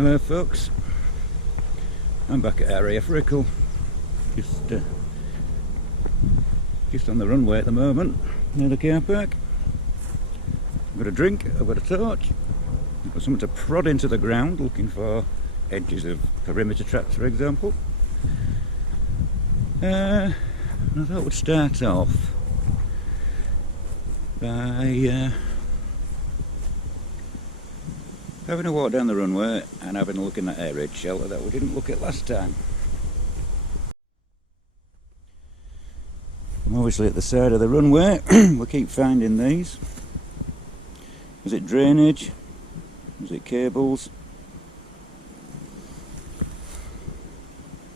Hello folks, I'm back at RAF Riccall, just on the runway at the moment, near the car park. I've got a drink, I've got a torch, I've got something to prod into the ground, looking for edges of perimeter traps, for example. I thought we'd start off by having a walk down the runway and having a look in that air raid shelter that we didn't look at last time. I'm obviously at the side of the runway. We keep finding these. Is it drainage? Is it cables?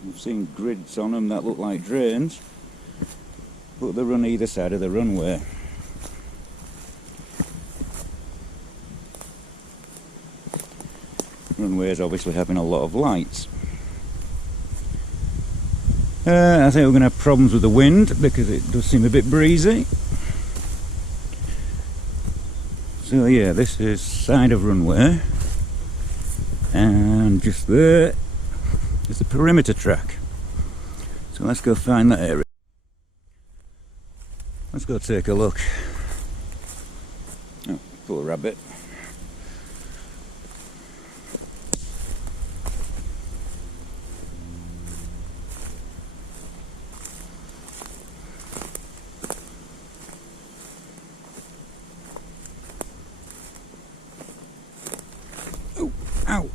I've seen grids on them that look like drains, but they run either side of the runway. Runway is obviously having a lot of lights. I think we're going to have problems with the wind because it does seem a bit breezy. So yeah, this is side of runway, and just there is the perimeter track. So let's go find that area. Let's go take a look. Oh, poor rabbit. Ow!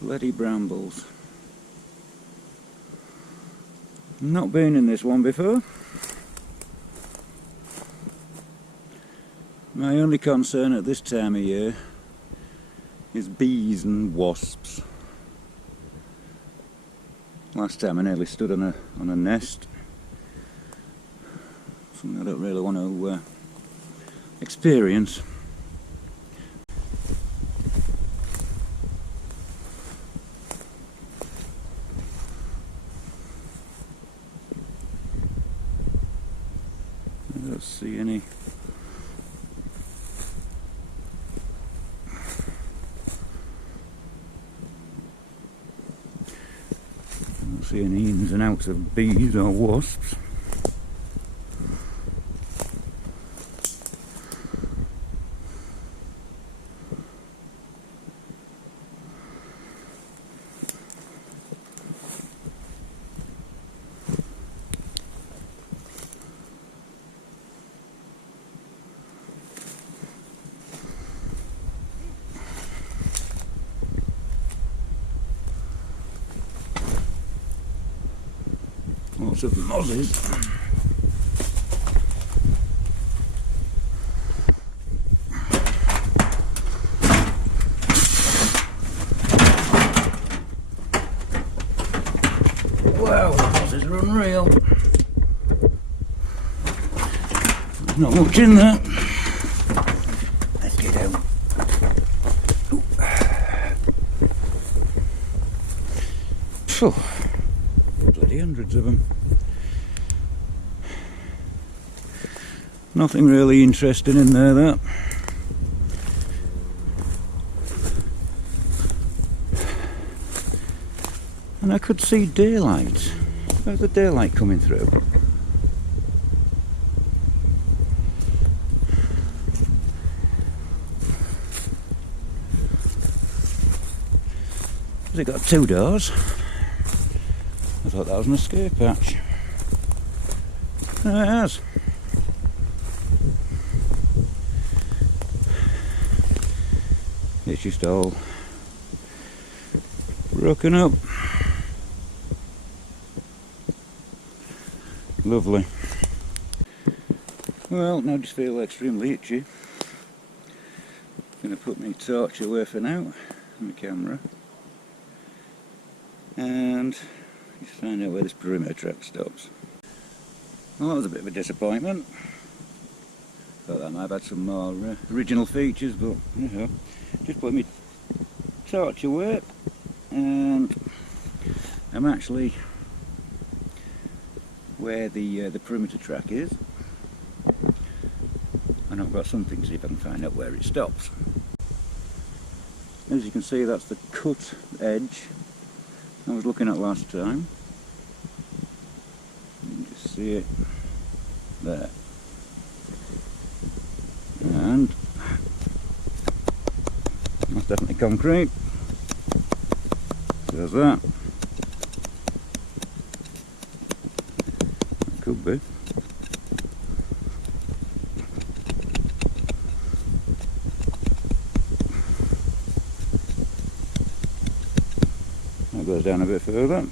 Bloody brambles. Not been in this one before. My only concern at this time of year is bees and wasps. Last time I nearly stood on a nest. Something I don't really want to experience. I don't see any. I don't see any ins and outs of bees or wasps. Lots of mozzies. Wow, the mozzies are unreal. There's not much in there. Let's get out. Ooh. Phew. Bloody hundreds of them. Nothing really interesting in there, that. And I could see daylight. Where's the daylight coming through? Has it got two doors? I thought that was an escape hatch. Oh, it has. It's just all broken up. Lovely. Well, now I just feel extremely itchy. Gonna put my torch away for now, my camera, and just find out where this perimeter trap stops. Well, that was a bit of a disappointment. Thought that might have had some more original features, but you know, just put my torch away, and I'm actually where the perimeter track is, and And I've got something to see if I can find out where it stops. As you can see, that's the cut edge I was looking at last time. You can just see it there. And that's definitely concrete. There's that. It could be. That goes down a bit further.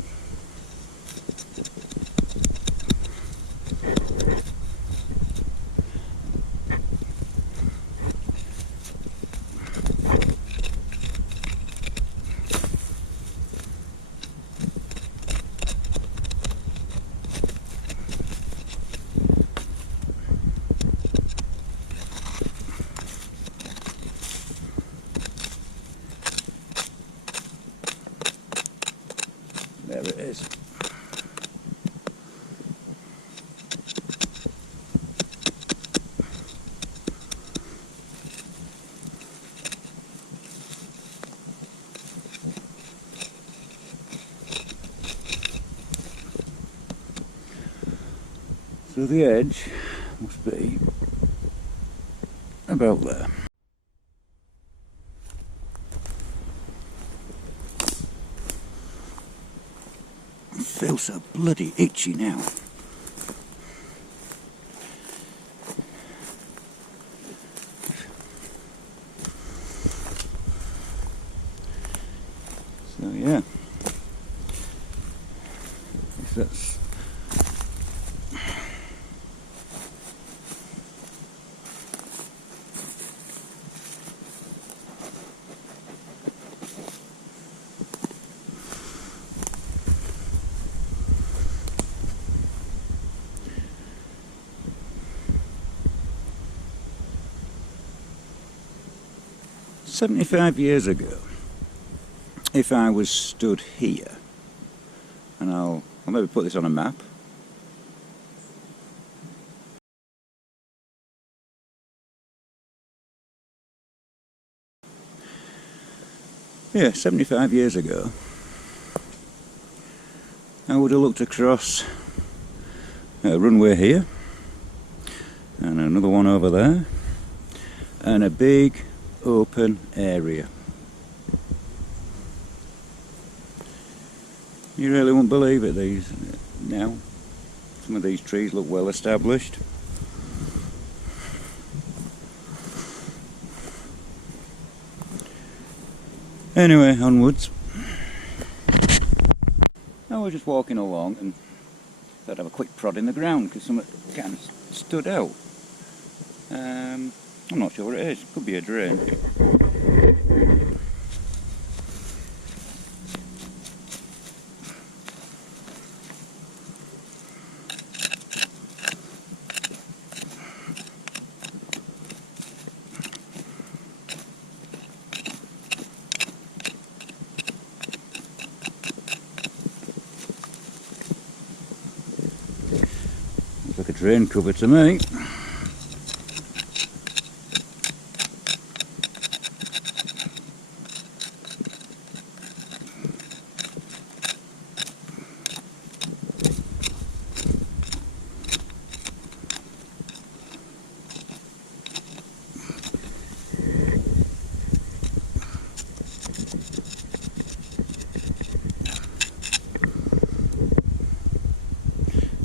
There it is. So the edge must be about there. I feel so bloody itchy now. So yeah, that's "75 years ago, if I was stood here," and I'll maybe put this on a map. Yeah, 75 years ago, I would have looked across a runway here, and another one over there, and a big open area. You really won't believe it these now. Some of these trees look well established. Anyway, onwards. I was just walking along and thought I'd have a quick prod in the ground because something kind of stood out. I'm not sure what it is. It could be a drain. Looks like a drain cover to me.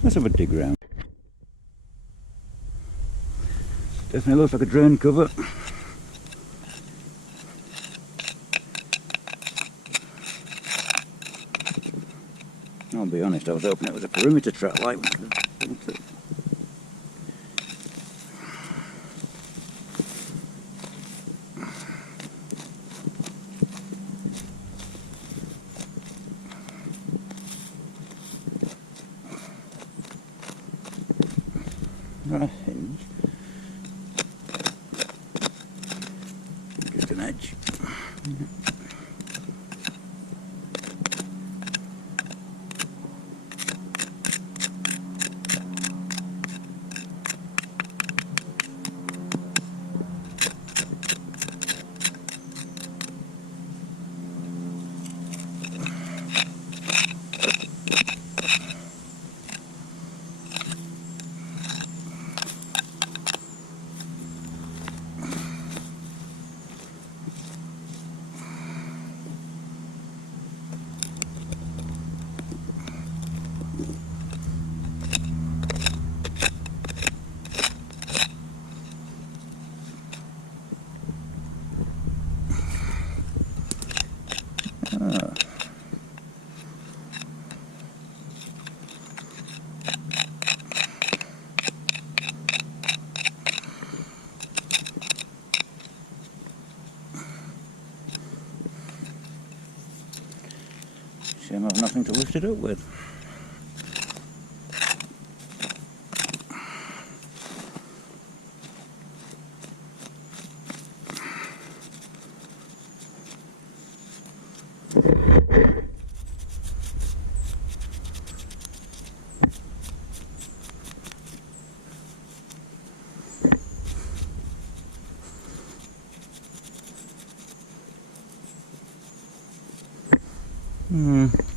Let's have a dig round. Definitely looks like a drain cover. I'll be honest, I was hoping it was a perimeter trap like. Not a hinge. Just an edge. Ah. Shame I've nothing to lift it up with.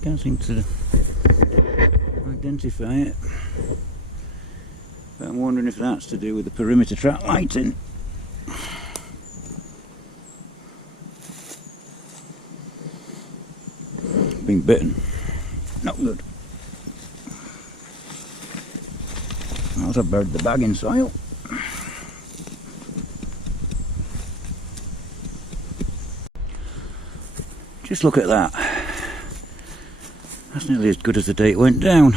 Can't seem to identify it. But I'm wondering if that's to do with the perimeter track lighting. Being bitten. Not good. Also buried the bag in soil. Just look at that. That's nearly as good as the day it went down.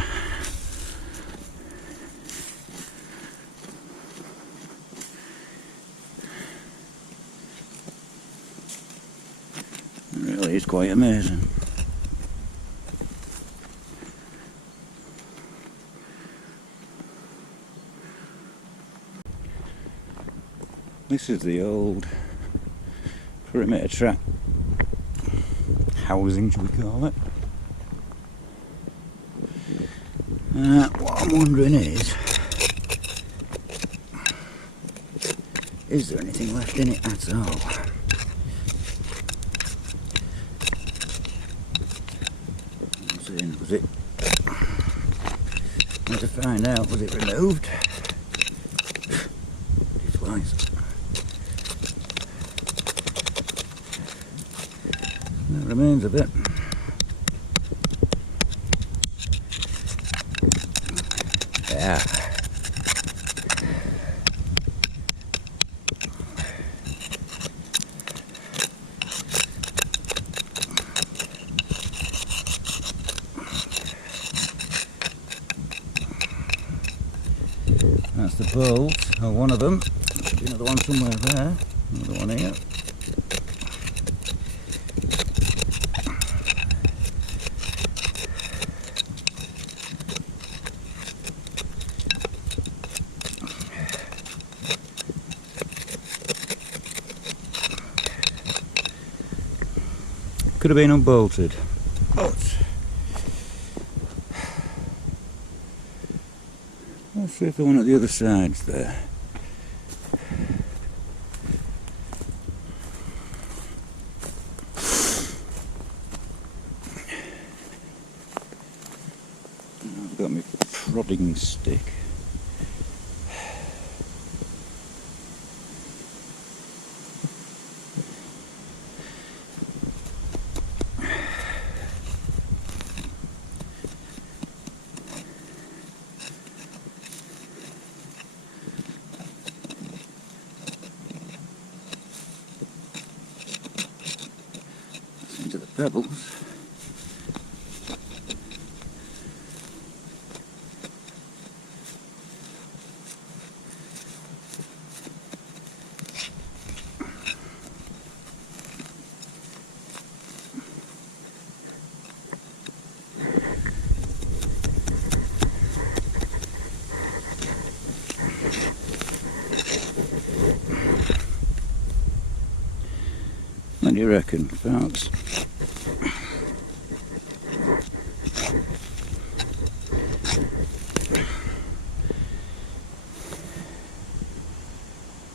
It really is quite amazing. This is the old perimeter track housing, should we call it. What I'm wondering is there anything left in it at all? Was it? I had to find out, was it removed? Twice. There remains a bit. Yeah. That's the bolt, or one of them. Should be another one somewhere there. Another one here. Could have been unbolted, but let's see if the one at the other side's there. I've got my prodding stick. Into the pebbles. What do you reckon, folks?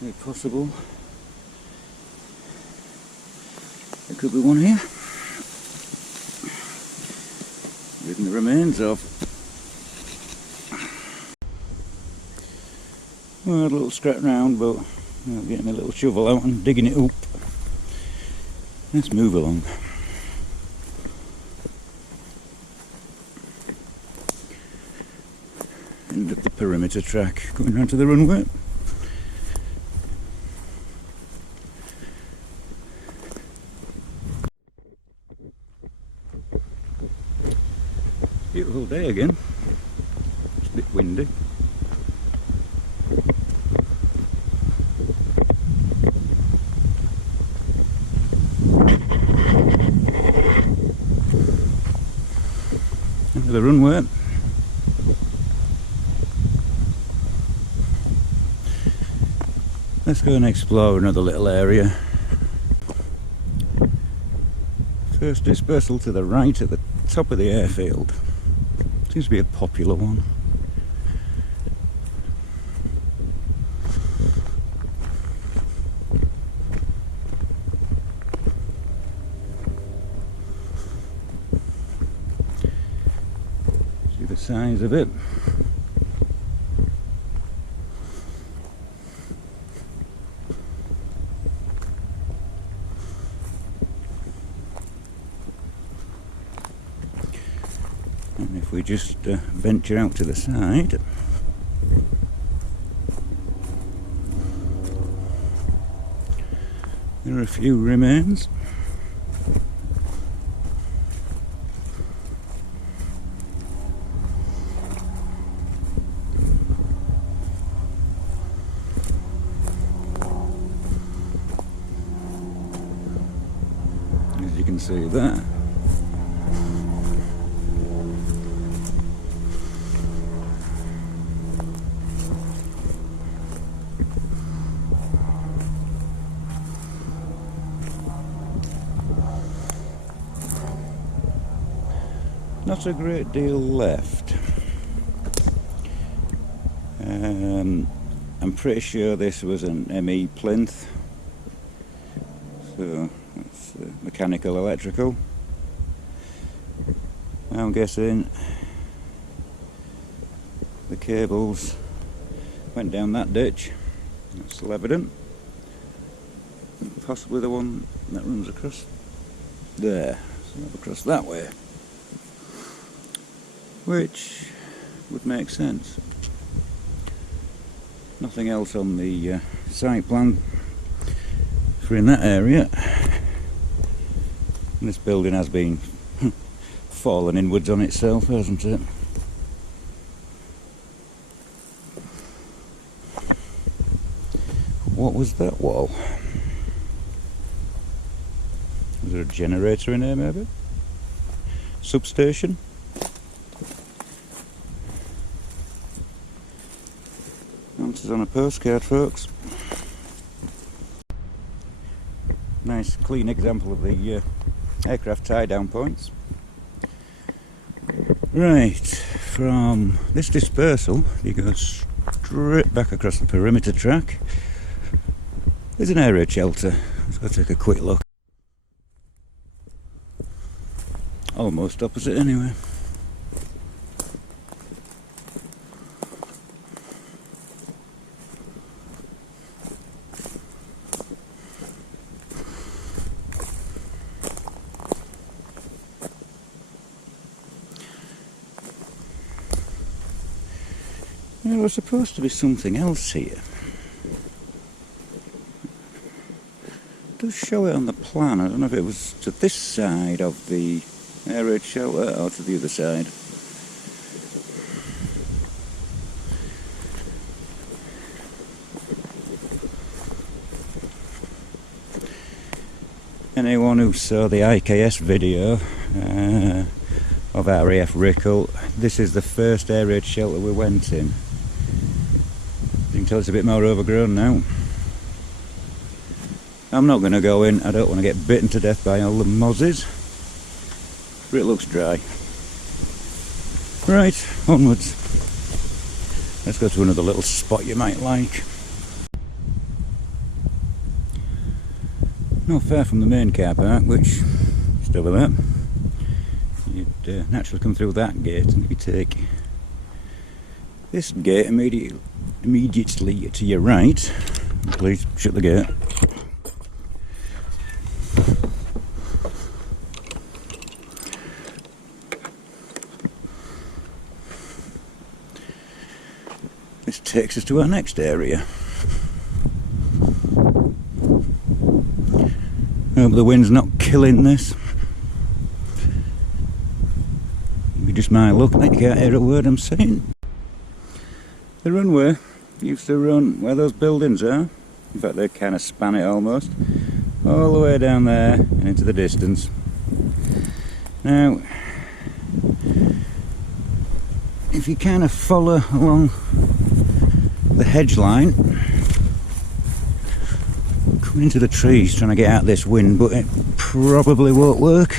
Is it possible? There could be one here. Even the remains of. Well, I had a little scrap round, but I'm getting my little shovel out and digging it up. Let's move along. End of the perimeter track, going round to the runway. Beautiful day again. It's a bit windy. Into the runway. Let's go and explore another little area. First dispersal to the right at the top of the airfield. Seems to be a popular one. See the size of it. And if we just venture out to the side, there are a few remains. As you can see there. Not a great deal left. I'm pretty sure this was an ME plinth, so that's mechanical electrical. I'm guessing the cables went down that ditch. That's still evident. Possibly the one that runs across there, so across that way. Which would make sense. Nothing else on the site plan for in that area. And this building has been fallen inwards on itself, hasn't it? What was that wall? Was there a generator in here maybe? Substation? Answers on a postcard, folks. Nice clean example of the aircraft tie-down points. Right, from this dispersal you go straight back across the perimeter track. There's an air raid shelter. Let's go take a quick look. Almost opposite anyway. There was supposed to be something else here. It does show it on the plan. I don't know if it was to this side of the air raid shelter or to the other side. Anyone who saw the IKS video of RAF Riccall, this is the first air raid shelter we went in. You can tell it's a bit more overgrown now. I'm not going to go in. I don't want to get bitten to death by all the mozzies. But it looks dry. Right, onwards. Let's go to another little spot you might like. Not far from the main car park, which is over there. You'd naturally come through that gate, and if you take this gate immediately to your right, please shut the gate. This takes us to our next area. I hope the wind's not killing this. You just might look like you can't hear a word I'm saying. The runway used to run where those buildings are. In fact, they kind of span it almost. All the way down there and into the distance. Now, if you kind of follow along the hedge line, come into the trees trying to get out this wind, but it probably won't work.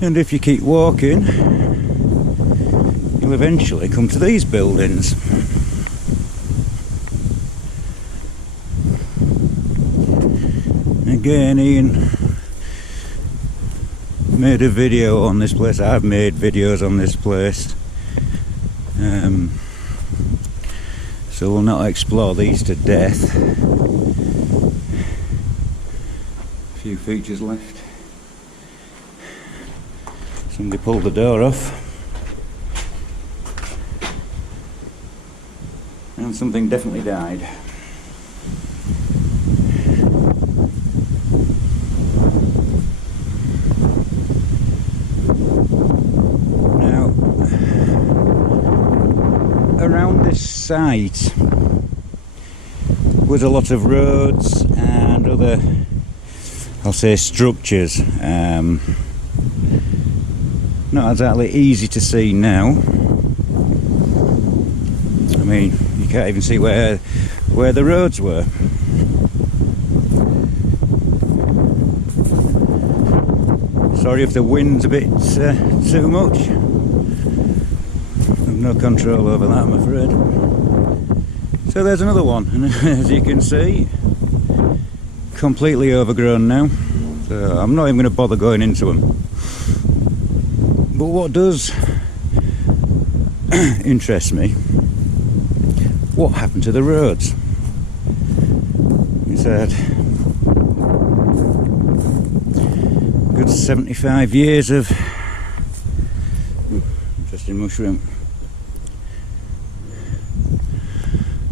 And if you keep walking, you'll eventually come to these buildings. Again, Ian made a video on this place. I've made videos on this place. So we'll not explore these to death. A few features left. Somebody pulled the door off. And something definitely died. Now, around this site was a lot of roads and other, I'll say, structures. Not exactly easy to see now. I mean, you can't even see where the roads were. Sorry if the wind's a bit too much. I've no control over that, I'm afraid. So there's another one, and as you can see, completely overgrown now. So I'm not even going to bother going into them. But what does interest me, what happened to the roads? He said, good 75 years of interesting mushroom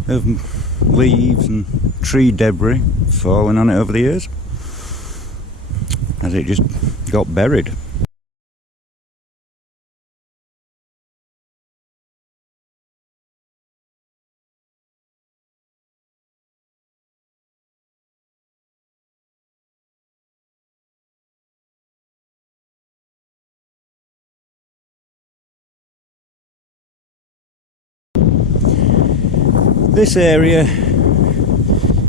of leaves and tree debris falling on it over the years, as it just got buried. This area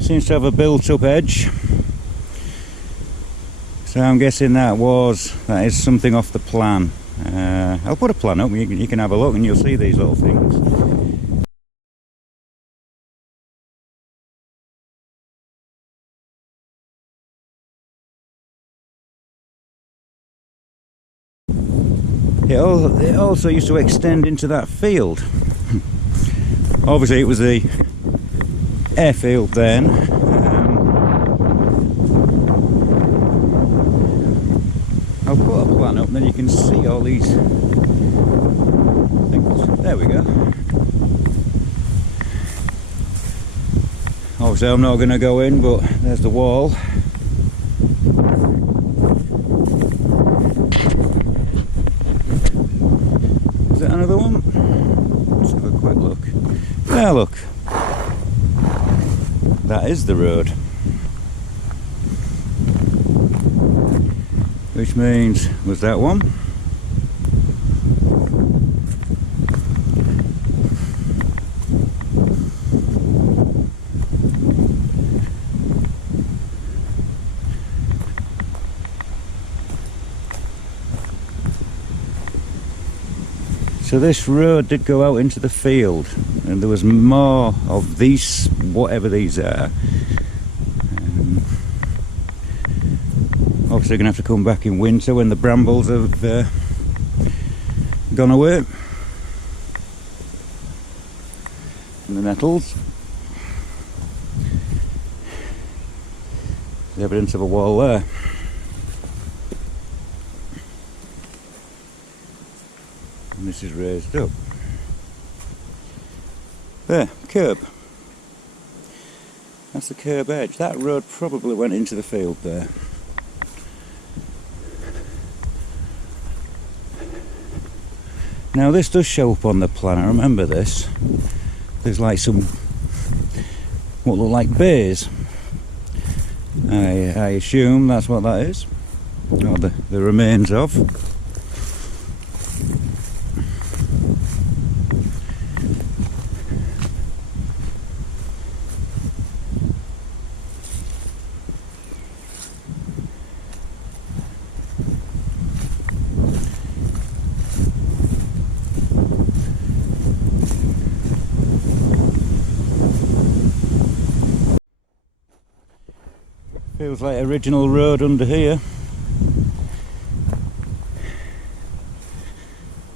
seems to have a built-up edge, so I'm guessing that is something off the plan. I'll put a plan up, you can have a look and you'll see these little things. It also used to extend into that field. Obviously it was the airfield then. I'll put a plan up and then you can see all these things. There we go. Obviously I'm not going to go in, but there's the wall. Is that another one? Let's have a quick look. Yeah, look. That is the road. Which means, was that one? So this road did go out into the field, and there was more of these, whatever these are. Obviously going to have to come back in winter when the brambles have gone away. And the nettles. The evidence of a wall there. And this is raised up. There, curb. That's the curb edge. That road probably went into the field there. Now this does show up on the plan, I remember this. There's like some, what look like bays. I assume that's what that is, or the remains of. Feels like original road under here.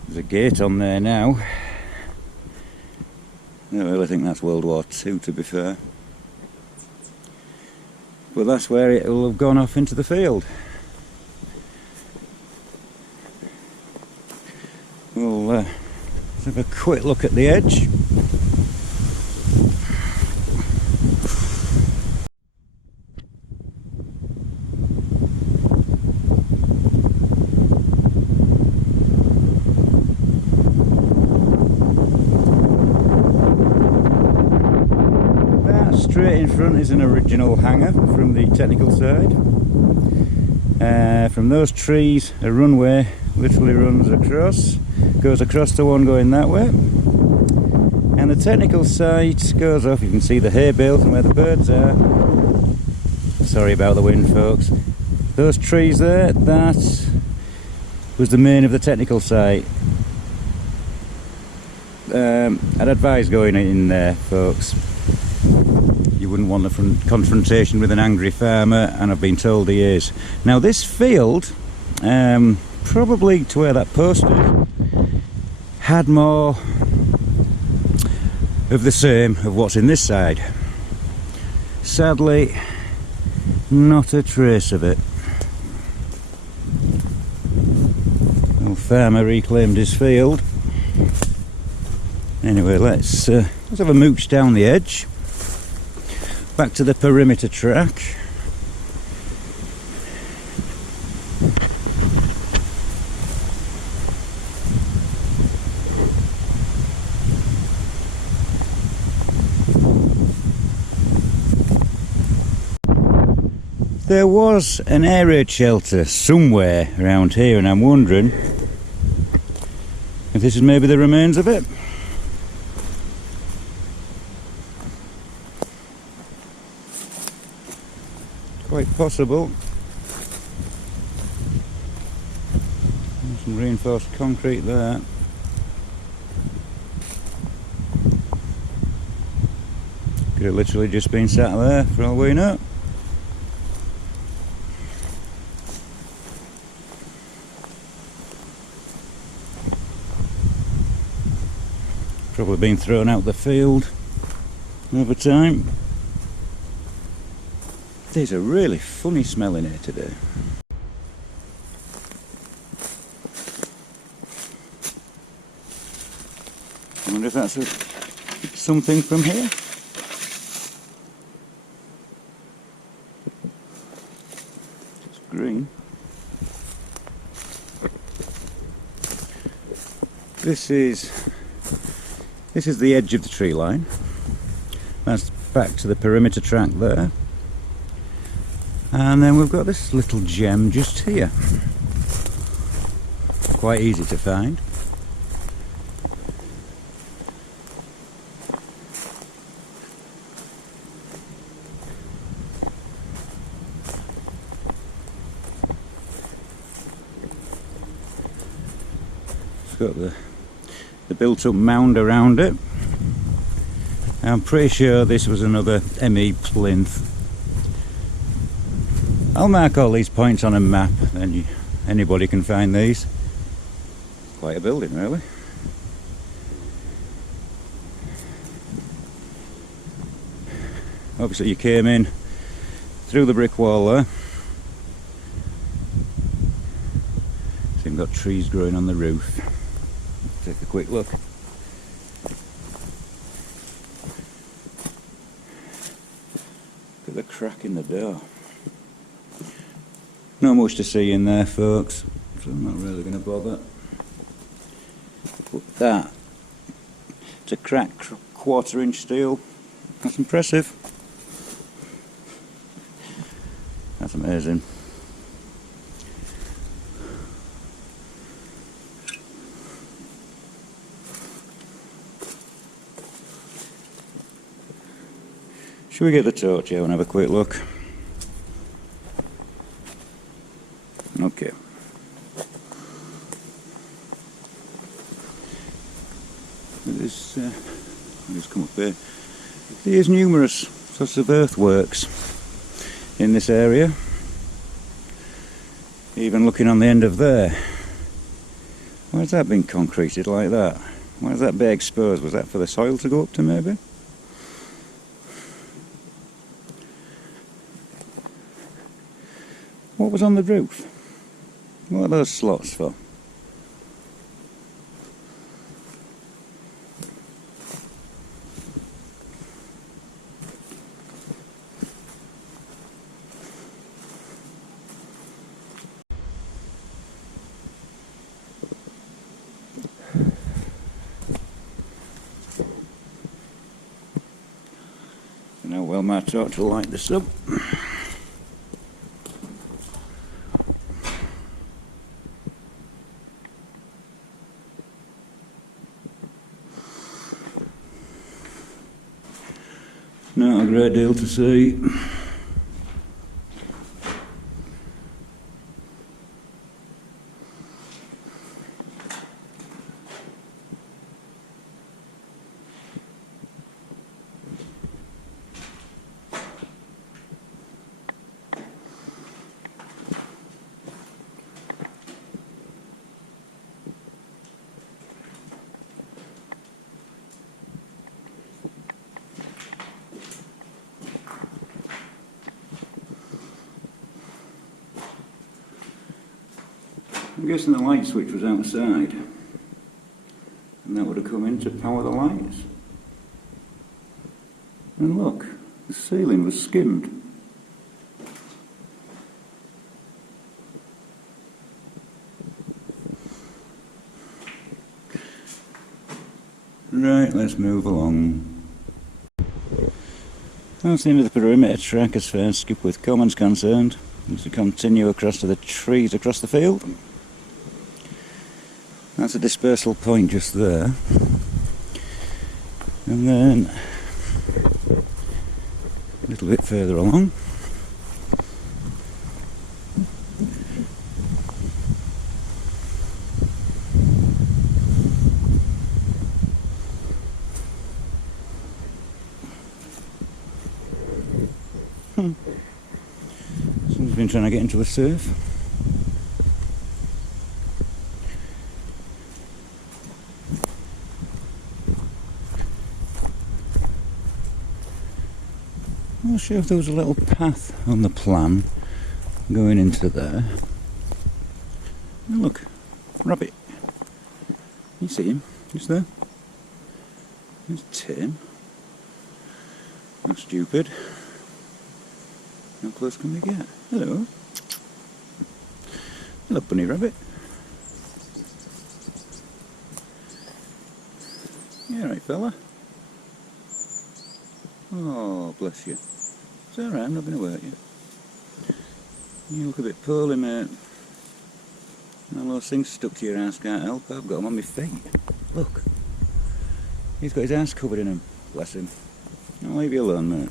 There's a gate on there now. I don't really think that's World War II, to be fair. But that's where it will have gone off into the field. We'll let's have a quick look at the edge. Straight in front is an original hangar from the technical side. From those trees, a runway literally runs across, goes across the one going that way. And the technical side goes off. You can see the hay bale from where the birds are. Sorry about the wind, folks. Those trees there, that was the main of the technical site. I'd advise going in there, folks. You wouldn't want a confrontation with an angry farmer, and I've been told he is. Now this field, probably to where that post is, had more of the same of what's in this side. Sadly, not a trace of it. Old farmer reclaimed his field. Anyway, let's have a mooch down the edge. Back to the perimeter track. There was an air raid shelter somewhere around here, and I'm wondering if this is maybe the remains of it. Quite possible. Some reinforced concrete there. Could have literally just been sat there for all we know. Probably been thrown out the field over time. There's a really funny smell in here today. I wonder if that's something from here. It's green. This is the edge of the tree line. That's back to the perimeter track there. And then we've got this little gem just here. Quite easy to find. It's got the built-up mound around it. I'm pretty sure this was another ME plinth. I'll mark all these points on a map, then anybody can find these. Quite a building, really. Obviously you came in through the brick wall there. So you've got trees growing on the roof. Take a quick look. crack in the door. Not much to see in there, folks, so I'm not really going to bother. But that, it's a cracked 1/4 inch steel. That's impressive. That's amazing. Should we get the torch out and have a quick look? Okay. I'll just come up here. There's numerous sorts of earthworks in this area. Even looking on the end of there. Why has that been concreted like that? Why is that bit exposed? Was that for the soil to go up to, maybe? What was on the roof? What are those slots for? You know, well, my torch will light this up. Not a great deal to see. I'm guessing the light switch was outside, and that would have come in to power the lights. And look, the ceiling was skimmed. Right, let's move along. That's the end of the perimeter track as far as Skipwith Common's concerned. As we continue across to the trees across the field. That's a dispersal point just there. And then a little bit further along. Someone's been trying to get into a surf. I'm not sure if there was a little path on the plan going into there. Oh, look, rabbit. You see him? Just there. There's Tim. Not stupid. How close can we get? Hello. Hello, bunny rabbit. You alright, fella? Oh, bless you. It's alright, I'm not going to hurt you. You look a bit poorly, mate. All those things stuck to your ass can't help. I've got them on my feet. Look. He's got his ass covered in them. Bless him. I'll leave you alone, mate.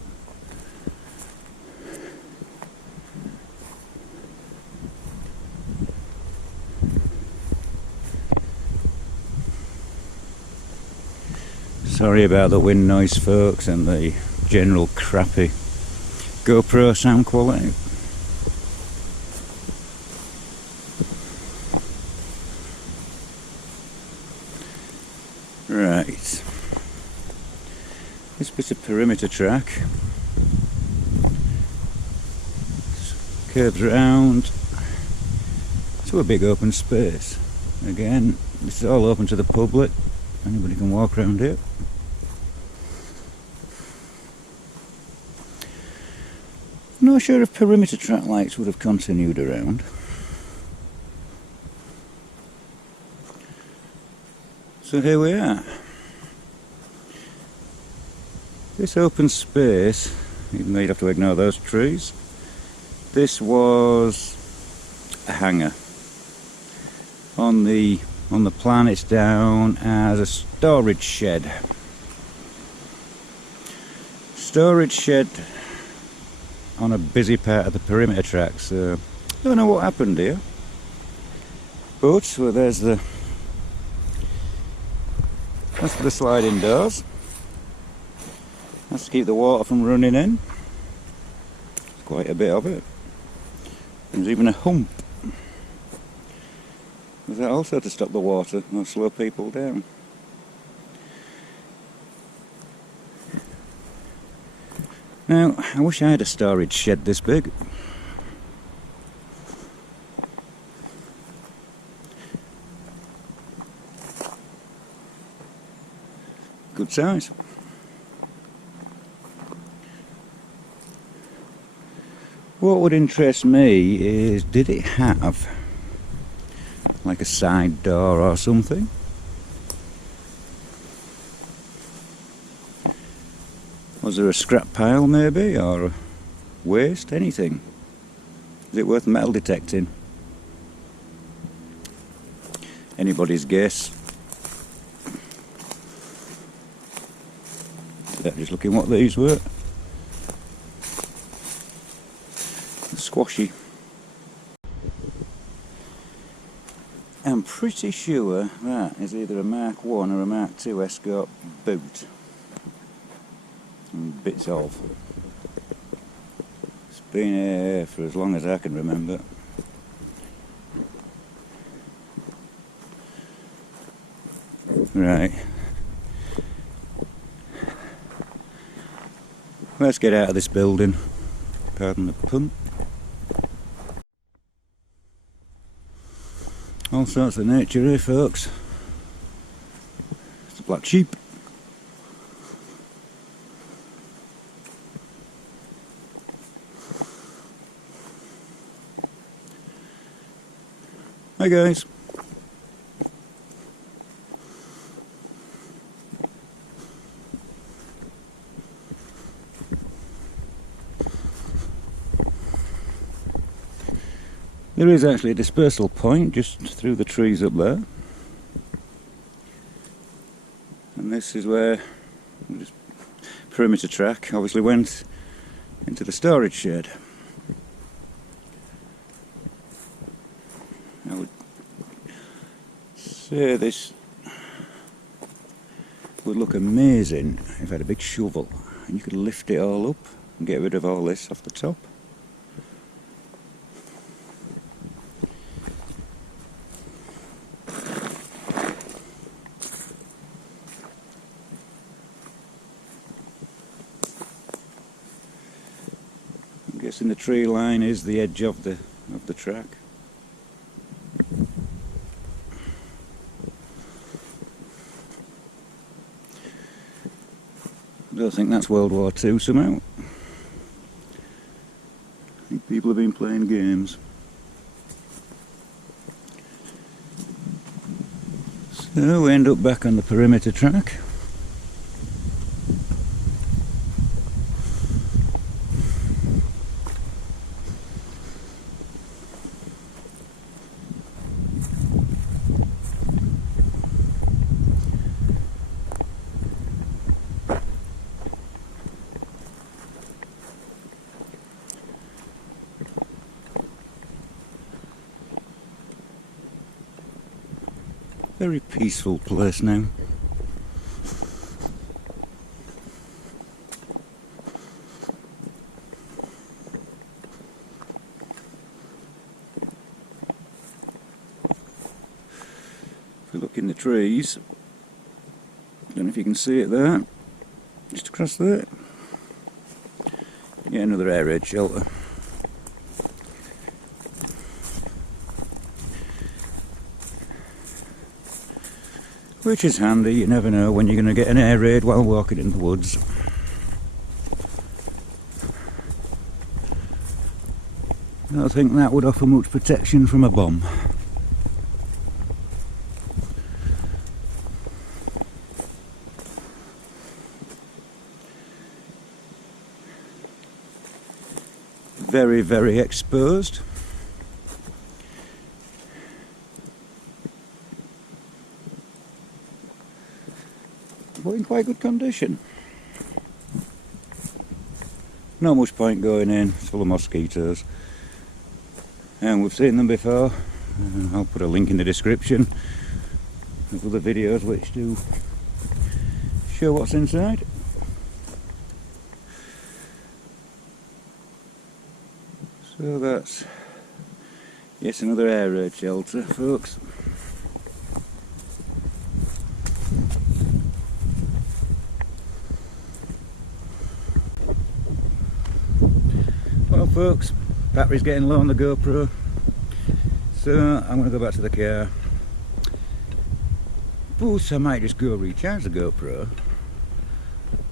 Sorry about the wind noise, folks, and the general crappy GoPro sound quality. Right. This bit's a perimeter track. Curves round to a big open space. Again, this is all open to the public. Anybody can walk around here. not sure if perimeter track lights would have continued around. So here we are. This open space, even though you'd have to ignore those trees, this was a hangar. On the plan it's down as a storage shed. Storage shed on a busy part of the perimeter track, so I don't know what happened here. But well, that's the sliding doors. That's to keep the water from running in. Quite a bit of it. There's even a hump. Is that also to stop the water or slow people down? Now, I wish I had a storage shed this big. Good size. What would interest me is, did it have like a side door or something? Was there a scrap pile maybe, or a waste, anything? Is it worth metal detecting? Anybody's guess. Just looking what these were. Squashy. I'm pretty sure that is either a Mark 1 or a Mark 2 Escort boot. And bits of. It's been here for as long as I can remember. Right. Let's get out of this building. Pardon the pun. All sorts of nature here, folks. It's a black sheep. Hi guys. There is actually a dispersal point just through the trees up there. And this is where this perimeter track obviously went into the storage shed. I would say this would look amazing if I had a big shovel and you could lift it all up and get rid of all this off the top. I'm guessing the tree line is the edge of the track. I don't think that's World War II somehow. I think people have been playing games. So we end up back on the perimeter track. Very peaceful place now. If we look in the trees, I don't know if you can see it there, just across there. Yeah, another air raid shelter. Which is handy, you never know when you're going to get an air raid while walking in the woods. I don't think that would offer much protection from a bomb. Very, very exposed. But in quite good condition. Not much point going in, it's full of mosquitoes. And we've seen them before. I'll put a link in the description of other videos which do show what's inside. So that's yes, another air raid shelter, folks. Well folks, battery's getting low on the GoPro, so I'm going to go back to the car. But I might just go recharge the GoPro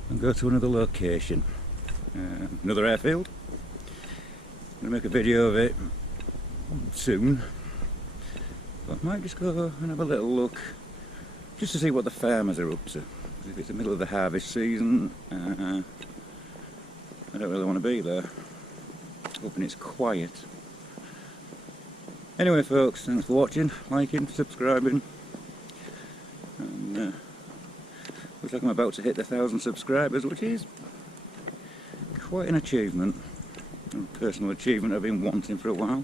and go to another location, another airfield. I'm going to make a video of it soon, but I might just go and have a little look just to see what the farmers are up to. If it's the middle of the harvest season, I don't really want to be there. Hoping it's quiet. Anyway folks, thanks for watching, liking, subscribing, and looks like I'm about to hit the 1,000 subscribers, which is quite an achievement. A personal achievement I've been wanting for a while.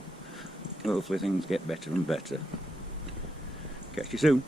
Hopefully things get better and better. Catch you soon.